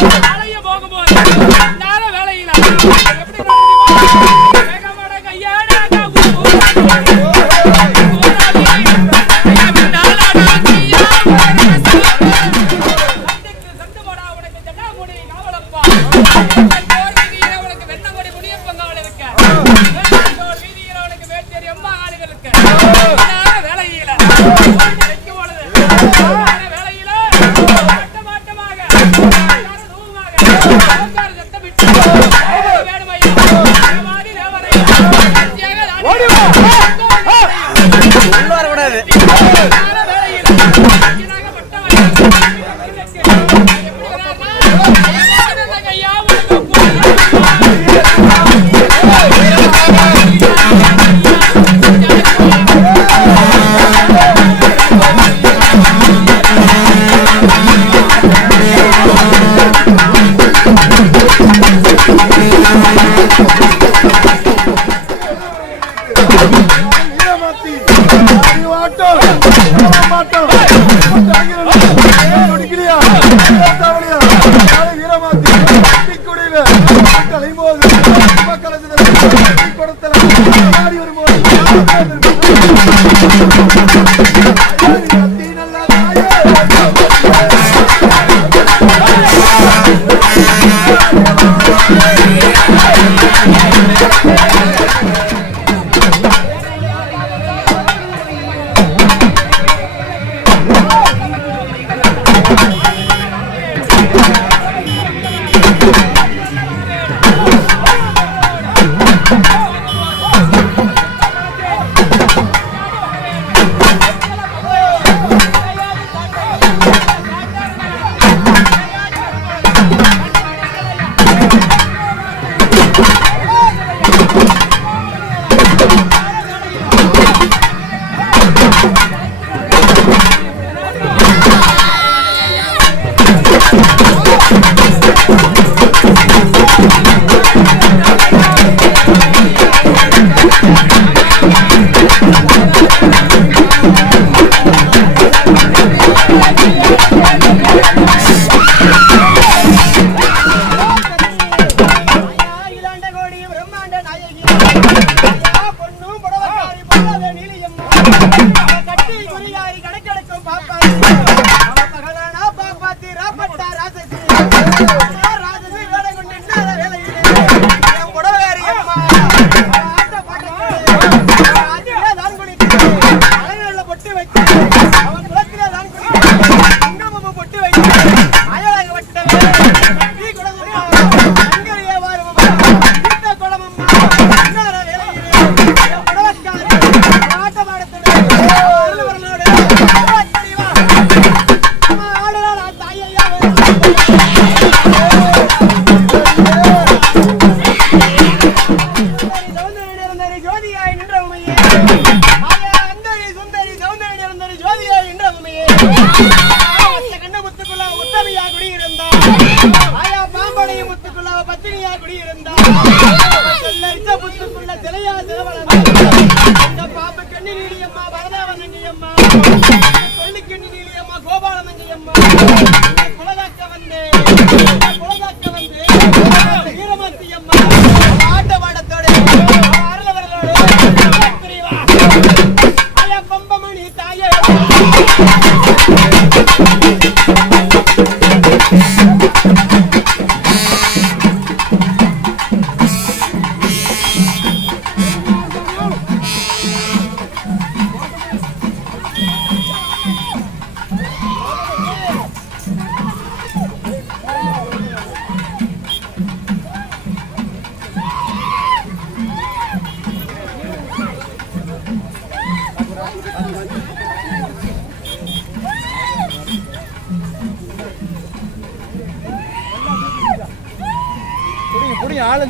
Thank you. அறிவாட்டம் மாட்டோம்.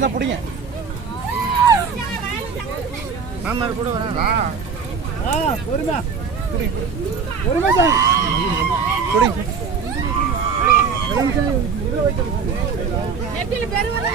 பிடிங்க. ஆள் இருந்தா பிடிங்க ஆ பொறுமை. பிடிங்க பொறுமை சாமி பிடிங்க பெருவதை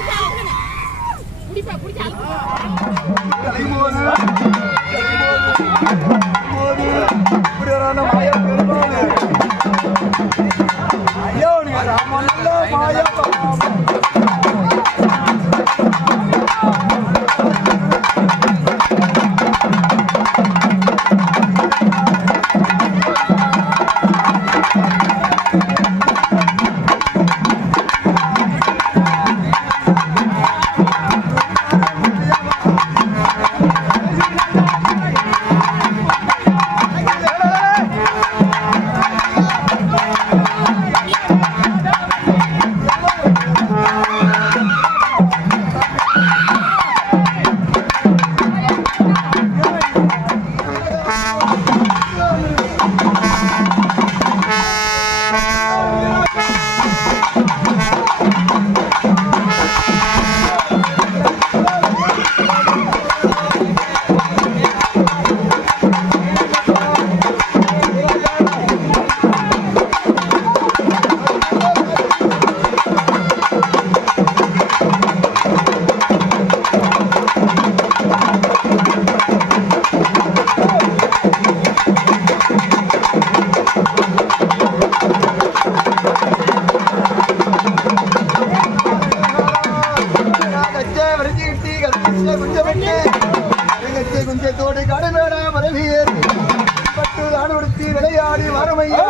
விளையாடி வரமையா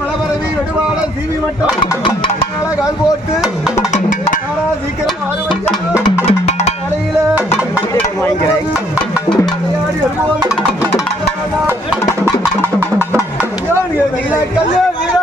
மலபரவி வெடுவாள சீவி மட்டும். மேல கால் போட்டு. சீக்கிரம் வரமையா கடையில விளையாடி வருவோம். கல்யாண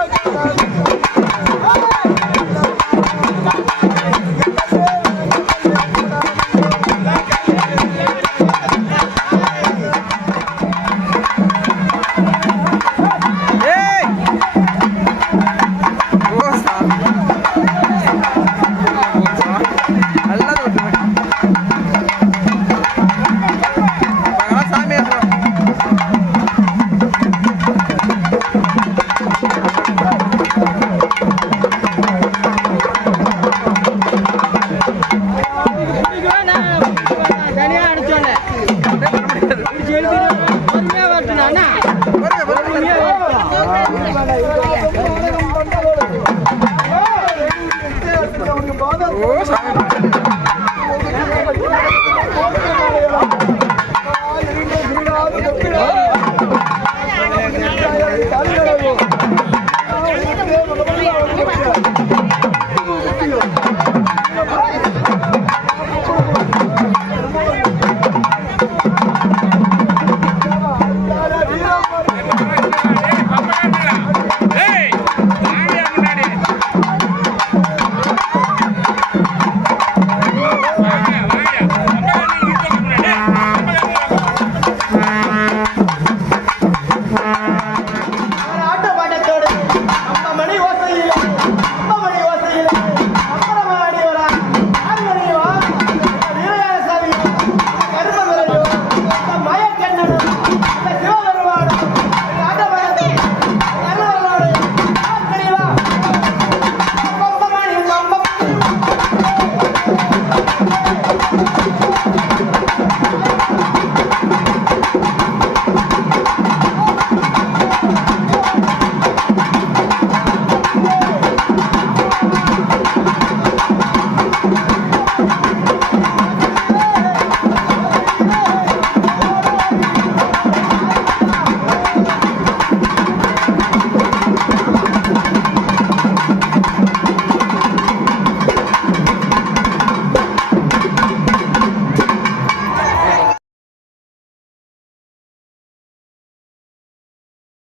Where's